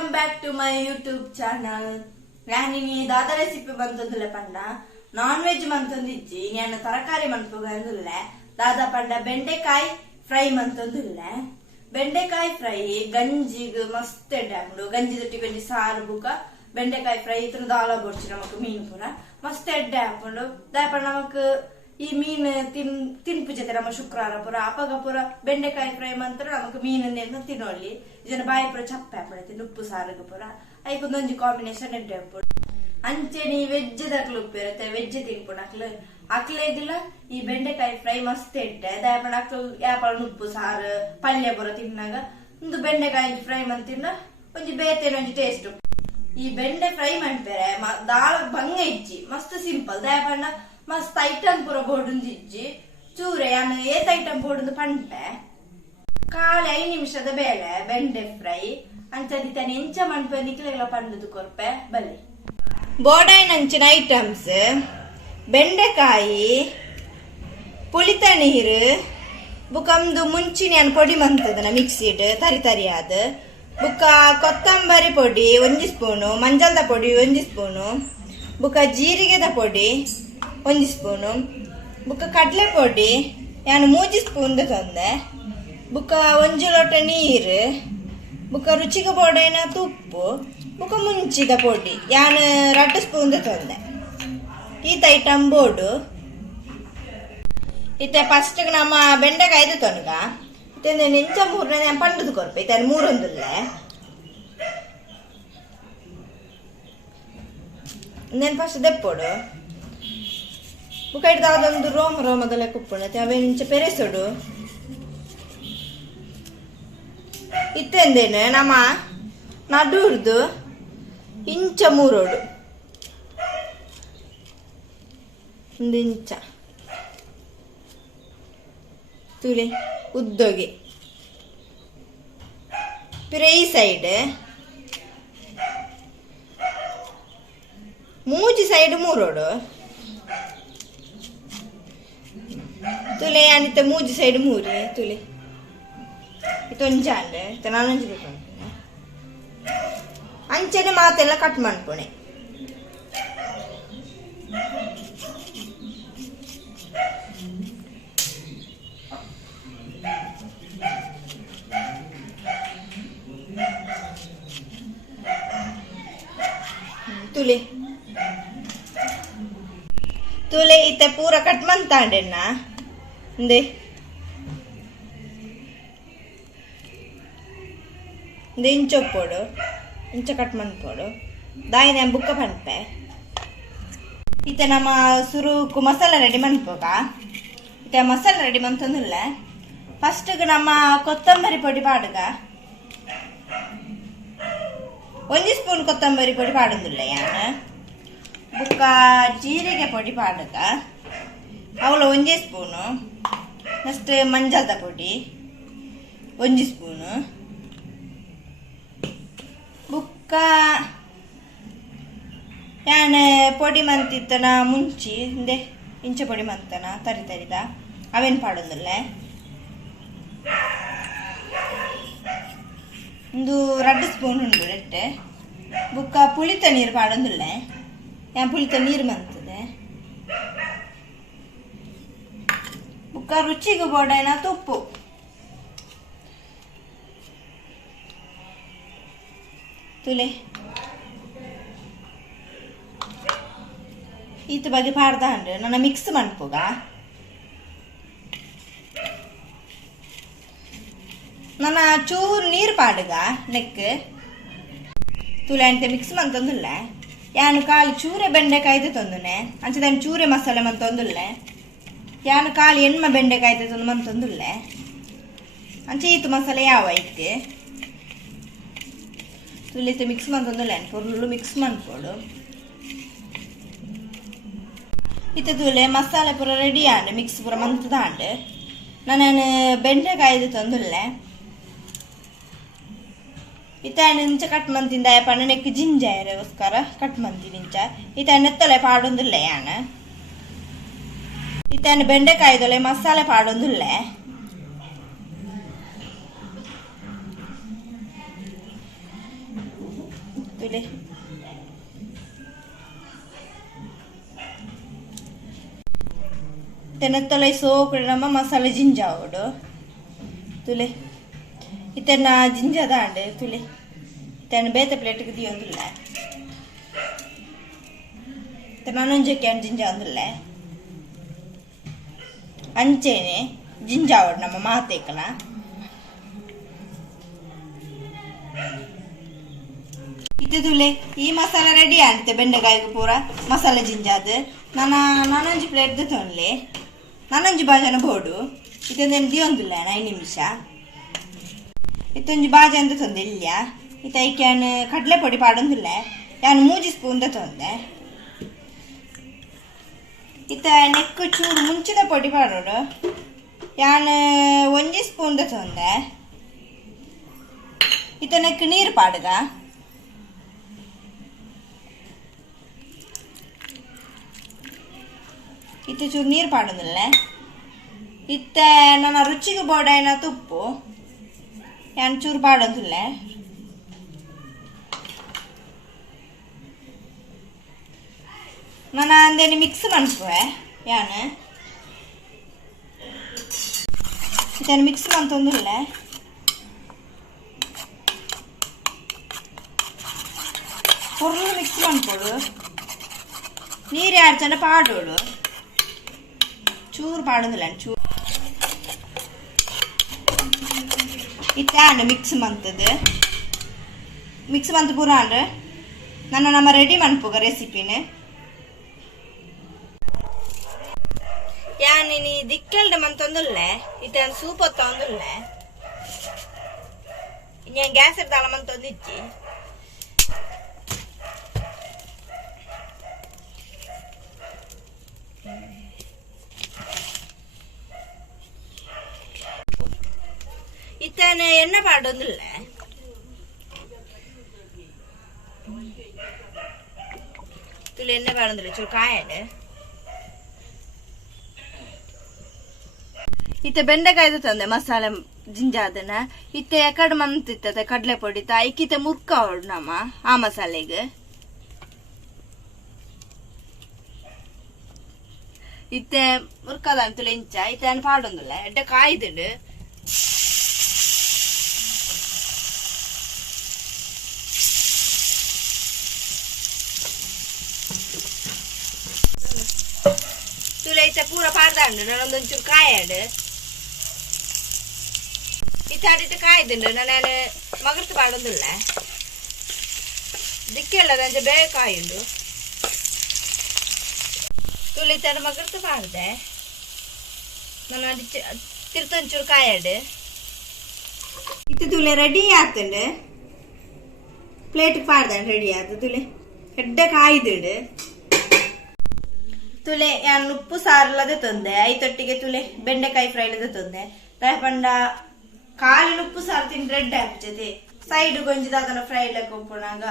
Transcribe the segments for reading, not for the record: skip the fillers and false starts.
Welcome back to my YouTube channel. ನಾನಿನಿ ದಾದ recipe ಬಂತಂದುಲ್ಲೆ ಪಂಡ ನಾನ್ ವೆಜ್ ಮಂತೊಂದಿಜ್ಜಿ ನಾನು ತರಕಾರಿ ಮನ್ಪುಗಂದುಲ್ಲೆ ದಾದ ಪಂಡ ಬೆಂಡೆಕಾಯಿ ಫ್ರೈ ಮಂತೊಂದುಲ್ಲೆ. ಬೆಂಡೆಕಾಯಿ ಫ್ರೈ ಗಂಜಿಗ್ ಮಸ್ತ್ ಎಡ್ಡೆ ಗಂಜಿ ದೊಟ್ಟಿ ಗಂಜಿ ಸಾರು ಬುಕ ಬೆಂಡೆಕಾಯಿ ಫ್ರೈ ಇತ್ರ ದಾಲ ಬೊಡ್ಚಿ ನಮಕ್ ಮೀನ್ ಪೂರ ಮಸ್ತ್ ಎಡ್ಡೆ ಹಾಕೊಂಡು ದಾಯಪಂಡ ನಮಕ್ ಈ ಮೀನ್ ತಿನ್ಪುಜತೆ ನಮ್ಮ ಶುಕ್ರವಾರ ಪುರ ಅಪಗ ಪುರ ಬೆಂಡೆಕಾಯಿ ಫ್ರೈ ಮಂತ್ರ ನಮಕ್ ಮೀನನ್ನೇನು ತಿನ್ನೊಳ್ಳಿ ಇದನ್ನ ಬಾಯಿ ಪುರ ಚಪ್ಪೆ ಹಾಪಡೈತಿ ಉಪ್ಪು ಸಾರಿಗೆ ಪುರ ಐಕೊಂದೊಂಜಿ ಕಾಂಬಿನೇಷನ್ ಎಡ್ಡೆ ಹಾಪುಡು. ಅಂಚೆ ನೀ ವೆಜ್ ದಕ್ಲು ಉಪ್ಪು ಇರುತ್ತೆ ವೆಜ್ ತಿನ್ಪುಡು ಅಕ್ಲೇಗಿಲ್ಲ ಈ ಬೆಂಡೆಕಾಯಿ ಫ್ರೈ ಮಸ್ತ್ ಎಡ್ಡೆ ದಾಯಪಂಡ ಅಕ್ಲು ಯಾಪಳ ಉಪ್ಪು ಸಾರು ಪಲ್ಯ ಪುರ ತಿನ್ನಾಗ ಒಂದು ಬೆಂಡೆಕಾಯಿ ಫ್ರೈ ಮಂತಿನ ಒಂಜಿ ಬೇತೇನ ಒಂಜಿ ಟೇಸ್ಟ್. ಈ ಬೆಂಡೆ ಫ್ರೈ ಮಾಡ್ಬೇರೆ ದಾಳ ಭಂಗ ಇಜ್ಜಿ ಮಸ್ತ್ ಸಿಂಪಲ್ ದಾಯಪಂಡ ಮಸ್ತ್ ಐಟಮ್ ಪೂರ ಬೋಡುಂದಿಜ್ಜಿ ಚೂರೆ ಯಾನು ಏತ್ ಐಟಮ್ ಬೋಡುಂದು ಪಂಟೆ ಕಾಲ 5 ನಿಮಿಷದ ಬೇಳೆ ಬೆಂಡೆ ಫ್ರೈ ಅಂಚದಿತಾನೆ ಎಂಚ ಮಣ್ಪೆ ನಿಕ್ಲೆಲ್ಲ ಪಂಡದು ಕೊರ್ಪೆ ಬಲ್ಲಿ ಬೋಡಾಯಿನ ಅಂಚಿನ ಐಟಮ್ಸ್ ಬೆಂಡೆಕಾಯಿ ಪುಳಿತ ನೀರು ಬುಕಮ್ದು ಮುಂಚಿನ ನಾನು ಪೊಡಿ ಮಂತದನ ಮಿಕ್ಸಿಡ್ ತರಿ ತರಿ ಆದ ಬುಕ್ಕ ಕೊತ್ತಂಬರಿ ಪೊಡಿ 1 ಸ್ಪೂನು ಮಂಜಲ್ದ ಪೊಡಿ 1 ಸ್ಪೂನು ಬುಕ್ಕ ಜೀರಿಗೆದ ಪೊಡಿ 1 ಸ್ಪೂನು ಬುಕ್ಕ ಕಡ್ಲೆ ಪೊಡಿ ನಾನು 3 ಸ್ಪೂನ್ ತಂದೆ ಬುಕ್ಕ 1 ಲೋಟ ನೀರು ಬುಕ್ಕ ರುಚಿಗೆ ಬೋಡೇನ ತುಪ್ಪು ಬುಕ್ಕ ಮುಂಚಿದ ಪೊಡಿ ನಾನು 2 ಸ್ಪೂನ್ ತಂದೆ. ಈತ ಐಟಮ್ ಬೋಡು ಇತ್ತೆ ಫಸ್ಟ್ ನಮ್ಮ ಬೆಂಡೆಕಾಯ್ದು ತೊನಗ ಇತ್ತೆ ನೆಂಚ 3ನೇ ನಾನು ಪಂಡದು ಕೊರ್ಪೆ ಇತ್ತೆ 3 ಒಂದುಲ್ಲೆ నేను ఫస్ట్ దెప్పోడు బుక్ ఇటు దాదొంದು ರೋಮದ ಲೆಕ್ಕ ಉಪ್ಪುಣತೆ ಅವೇ ಇಂಚ ಪೆರೆಸೋಡು ಇತ್ತೆಂದೇನೆ ನಮ್ಮ ನಡುರ್ದು ಇಂಚ 3 ಒಂದು ಇಂಚ ತುಳಿ ಉದ್ದೋಗಿ ಪಿರೆ ಈ ಸೈಡ್ ಮೂಜಿ ಸೈಡ್ 3 ತುಲೆ ಅನಿತ ಮೂಜಿ ಸೈಡ್ 3 ತುಲೆ ಇದೊಂಜಾಂಡೆ ನಾನೊಂಜಿ ಬೇಕು ಅಂಚನೆ ಮಾತೆಲ್ಲ ಕಟ್ ಮಾಡ್ಕೊಣೆ. ತುಲೆ ತುಲೆ ಇತ್ತೆ ಪೂರ ಕಟ್ ಮಂತಾಂಡೆನ್ನ ಇಂದೆ ಇಂಚೊಪ್ಪೋಡು ಇಂಚ ಕಟ್ ಮನ್ಪೋಡು ದಾಯಿನ ಬುಕ್ಕ ಪಂಪೆ ಇತ್ತೆ ನಮ್ಮ ಸುರುಕು ಮಸಾಲ ರೆಡಿ ಮನ್ಪೋಗ ಇತ್ತೆ ಮಸಾಲ ರೆಡಿ ಮಂತಂದಿಲ್ಲ ಫಸ್ಟ್ಗೆ ನಮ್ಮ ಕೊತ್ತಂಬರಿ ಪೊಡಿ ಪಾಡುಗ 1 ಸ್ಪೂನ್ ಕೊತ್ತಂಬರಿ ಪೊಡಿ ಪಾಡುದಿಲ್ಲ ಯಾನು ಬುಕ್ಕ ಜೀರಿಗೆ ಪೊಡಿ ಪಾಡುಗ ಅವಳು 1 ಸ್ಪೂನು ನೆಕ್ಸ್ಟ್ ಮಂಜಾದ ಪೊಡಿ 1 ಸ್ಪೂನು ಬುಕ್ಕ ಯಾನು ಪೊಡಿ ಮಂತಿತ್ತನ ಮುಂಚಿ ಹಿಂದೆ ಇಂಚ ಪೊಡಿ ಮಂತನ ತರಿ ತರಿದ ಅವೇನು ಪಾಡೋದಿಲ್ಲ ಒಂದು 2 ಸ್ಪೂನ್ ಉಂಟು ರೆಟ್ಟೆ ಬುಕ್ಕ ಪುಳಿತ ನೀರು ಪಾಡೋದಿಲ್ಲ ಯಾನ್ ಪುಳಿತ ನೀರು ಮಂತದೆ ಬುಕ್ಕ ರುಚಿಗೆ ಬೋಡೇನ ತುಪ್ಪು ತುಲೆ ಈತ ಬಗ್ಗೆ ಪಾಡ್ದ ಅಂದ್ರೆ ನನ್ನ ಮಿಕ್ಸ್ ಮನ್ಪೋಗ ನನ್ನ ಚೂರು ನೀರು ಪಾಡುಗ ನೆಕ್ ತುಲೆ ಅಂತ ಮಿಕ್ಸ್ ಮಂತೊಂದುಲ್ಲ ಯಾನು ಕಾಲಿ ಚೂರೆ ಬೆಂಡೆಕಾಯ್ದು ತಂದುನೆ ಅಂಚದಾನು ಚೂರೆ ಮಸಾಲೆ ಮಂತೊಂದುಲ್ಲೆ ಯಾನು ಕಾಲಿ ಎಣ್ಮ ಬೆಂಡೆಕಾಯ್ದು ತಂದು ಮಂತೊಂದುಲ್ಲೆ ಅಂಚೆ ಈತು ಮಸಾಲೆ ಯಾವ ಐತೆ ತುಳಿತ ಮಿಕ್ಸ್ ಮಂತೊಂದುಲ್ಲೆ ಪೊರ್ಲು ಮಿಕ್ಸ್ ಮನ್ಪೋಡು ಇತ್ತೆ ತುಲೆ ಮಸಾಲೆ ಪೂರ ರೆಡಿ ಆಂಡ್ ಮಿಕ್ಸ್ ಪೂರ ಮಂತದಾಂಡ್ ನಾನು ಬೆಂಡೆಕಾಯ್ದು ತಂದುಲ್ಲೆ ಇತ್ತಾಯನ ಇಂಚ ಕಟ್ ಮಂತಿಂದ ಪಣ್ಣ ನೆಕ್ ಜಿಂಜಾಯರಗೋಸ್ಕರ ಕಟ್ ಮಂತೀನಿ ಇಂಚ ಇತ್ತಾಯನ ಎತ್ತಲೆ ಪಾಡೊಂದುಲ್ಲೆ ಯಾನ ಇತ್ತಾಯನ ಬೆಂಡೆಕಾಯ್ದೊಲೆ ಮಸಾಲೆ ಪಾಡೊಂದುಲ್ಲೆ ತುಲೆ ತೆನತ್ತೊಲೈ ಸೋಕುಡು ನಮ್ಮ ಮಸಾಲೆ ಜಿಂಜಾವಡು ತುಲೆ ಇತನ ಜಿಂಜದ ಅಂಡೆ ತುಲೆ ಇತನ ಬೇತೆ ಪ್ಲೇಟ್ಗೆ ದಿಯೊಂದುಲ್ಲ ನಾನೊಂಜಕ್ಕೆ ಜಿಂಜ ಒಂದುಲ್ಲ ಅಂಚೆನೆ ಜಿಂಜಾವಡು ನಮ್ಮ ಮಾತೇಕನ ತುಲೆ ಈ ಮಸಾಲ ರೆಡಿ ಆಗುತ್ತೆ ಬೆಂಡೆಕಾಯಿಗೆ ಪೂರ ಮಸಾಲೆ ಜಿಂಜಾದ ನಾನೊಂಜಿ ಪ್ಲೇಟ್ ತೊಂದ್ಲೆ ನಾನೊಂಜಿ ಬಾಜನ ಬೋಡು ಇತ್ತೊಂದೇನು ದಿಯೊಂದುಲ್ಲ 5 ನಿಮಿಷ ಇತ್ತೊಂಜಿ ಬಾಜ ಅಂತ ತೊಂದೆ ಇಲ್ಯ ಇತ್ತ ಐಕ್ಯಾನ್ ಕಡ್ಲೆ ಪೊಡಿ ಪಾಡೊಂದುಲ್ಲ ಯಾನು 3 ಸ್ಪೂನ್ ತೊಂದೆ ಇತ್ತ ನೆಕ್ಕು ಚೂರು ಮುಂಚಿದ ಪೊಡಿ ಪಾಡೋಡು ಯಾನು 1 ಸ್ಪೂನ್ ತೊಂದೆ ಇತ್ತ ನೆಕ್ಕು ನೀರು ಪಾಡುಗ ಇತ್ತ ಚೂರು ನೀರು ಪಾಡೋದಿಲ್ಲ ಇತ್ತ ನನ್ನ ರುಚಿಗೆ ಬೋಡೈನ ತುಪ್ಪು ಯಾನ್ ಚೂರು ಪಾಡೋದಿಲ್ಲ ನಾನು ಅಂದೇನು ಮಿಕ್ಸ್ ಮಾಡ್ಸುವೆ ಯಾನು ಇದನ್ನು ಮಿಕ್ಸ್ ಮಾಡ್ತೊಂದಿಲ್ಲ பொருள் மிக்ஸ் பண்ணிப்போடு நீர் ஆடிச்சா பாடோடு ಚೂರು ಪಾಡೋದಿಲ್ಲ ಚೂರು ಇತ್ತಾಂಡು ಮಿಕ್ಸ್ ಮಂತ್ ಪೂರಾಂಡು ನಮ್ಮ ರೆಡಿ ಮನ್ಪುಗ ರೆಸಿಪಿನ ಯಾನ್ ನೀ ದಿಕ್ಕಲ್ಡ ಮಂತೊಂದುಲ್ಲ ಇತ್ತಾನ್ ಸೂಪ್ ಹೊತ್ತೊಂದುಲ್ಲ ഞാൻ ഗ്യാസ് എടുത്താളെ ಮಂತೊಂದಿಚ್ಚಿ ഇത്തന്നെ എണ്ണ പാടൊന്നുമില്ല ഇതിൽ എണ്ണ പാടുന്നില്ല ചൂട് കായല് ಇತ್ತೆ ಬೆಂಡೆಕಾಯ್ದು ತಂದೆ ಮಸಾಲೆ ಜಿಂಜಾದನ ಇತ್ತೆ ಎಕಡೆ ಮಂತಿತ್ತದ ಕಡ್ಲೆ ಪೊಡಿ ಐಕಿತೆ ಮುರ್ಕ ಹೊಡ್ ನಮ್ಮ ಆ ಮಸಾಲೆಗೆ ಇತ್ತೆ ಮುರ್ಕದ ಅಂತೂ ಇಂಚ ಇತ್ತೆ ಪಾಡೊಂದಿಲ್ಲ ಎಡ್ಡೆ ಕಾಯ್ದುಂಡು ತುಲೈತೆ ಪೂರ ಪಾಡ್ದಾಂಡು ನಾನೊಂದೊಂಚೂರು ಕಾಯಾಡು ಇತ್ತಾಡಿಟ್ಟು ಕಾಯ್ದುಂಡು ನಾನು ಮಗರ್ತು ಪಾಡೊಂದಿಲ್ಲ ದಿಕ್ಕೆಲ್ಲ ನಂಜೆ ಬೇಗ ಕಾಯುಂಡು ತುಳಿತಾಡು ಮಗರ್ತು ಪಾಡ್ದೆ ನಾನು ಅಡಿಚ ತಿರ್ತೊಂಚೂರು ಕಾಯಾಡು ಇತ್ತು ತುಲೆ ರೆಡಿ ಆತುಂಡು ಪ್ಲೇಟ್ ಪಾಡ್ದಾಂಡು ರೆಡಿ ಆತು ತುಲೆ ಎಡ್ಡೆ ಕಾಯ್ದುಂಡು ತುಲೆ ಯಾನ್ ಉಪ್ಪು ಸಾರಲ್ಲದೆ ತೊಂದೆ ಐತೊಟ್ಟಿಗೆ ತುಲೆ ಬೆಂಡೆಕಾಯಿ ಫ್ರೈ ಇಲ್ಲದೆ ತೊಂದೆ ಪಂಡ ಕಾಲಿನ ಉಪ್ಪು ಸಾರು ತಿಂದು ರೆಡ್ ಹಾಕ್ತದೆ ಸೈಡ್ ಗೊಂಜಿದ ಅದನ್ನ ಫ್ರೈ ಇಲ್ಲಕ್ಕೆ ಉಪ್ಪುನಾಗ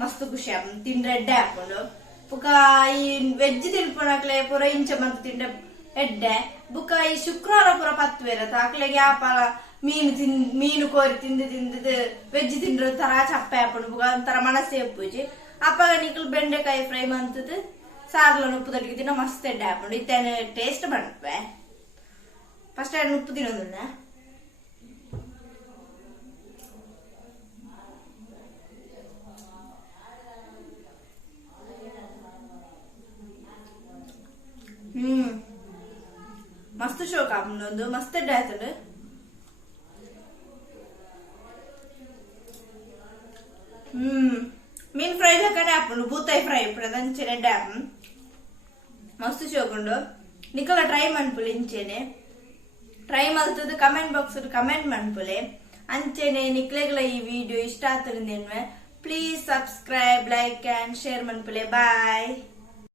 ಮಸ್ತ್ ಖುಷಿ ಆಪ್ ತಿಂದು ರೆಡ್ ಹಾಕೊಂಡು ಬುಕ್ಕ ಈ ವೆಜ್ ತಿನ್ಪುಣಕ್ಲೆ ಪೂರ ಇಂಚ ಮಂತ್ ತಿಂಡ ಎಡ್ಡೆ ಬುಕ್ಕ ಈ ಶುಕ್ರವಾರ ಪೂರ ಪತ್ತು ಬೇರೆ ಆಕ್ಲೆಗೆ ಆಪಲ ಮೀನು ಕೋರಿ ತಿಂದು ವೆಜ್ ತಿಂಡ್ರ ತರ ಚಪ್ಪೆ ಹಾಕೊಂಡು ಬುಕ್ಕ ಒಂಥರ ಮನಸ್ಸೇ ಉಪ್ಪುಜಿ ಅಪ್ಪಾಗ ನಿಕ್ಲು ಬೆಂಡೆಕಾಯಿ ಫ್ರೈ ಮಂತದ್ದು ಸಾರ್ಲ ಉಪ್ಪು ತಟ್ಟಿಗೆ ತಿನ್ನ ಮಸ್ತ್ ಎಡ್ಡೆ ಹಾಕೊಂಡು ಇತ್ತೇನೆ ಟೇಸ್ಟ್ ಬಣ್ಪೆ ಫಸ್ಟ್ ಉಪ್ಪು ತಿನ್ನೋದನ್ನ ಮಸ್ತ್ ಶೋಕ ಒಂದು ಮಸ್ತ್ ಎಡ್ಡೆ ಆಯ್ತಡು ಮೀನ್ ಫ್ರೈ ಲಕ್ಕನೆ ಹಾಕೊಂಡು ಬೂತಾಯಿ ಫ್ರೈ ಪ್ರದಂಚನೆ ಡ್ಯಾಮ್ ಮಸ್ತ್ ಶೋಕೊಂಡು ನಿಕಲ ಟ್ರೈ ಮನ್ಪುಲೆ ಇಂಚೆನೆ ಟ್ರೈ ಮಲ್ತದ ಕಮೆಂಟ್ ಬಾಕ್ಸ್ ಕಮೆಂಟ್ ಮನ್ಪುಲೆ ಅಂಚೆನೆ ನಿಕ್ಲೆಗಳ ಈ ವಿಡಿಯೋ ಇಷ್ಟ ಆಗ್ತದೆ please subscribe like and share ಮನ್ಪುಲೆ ಬಾಯ್.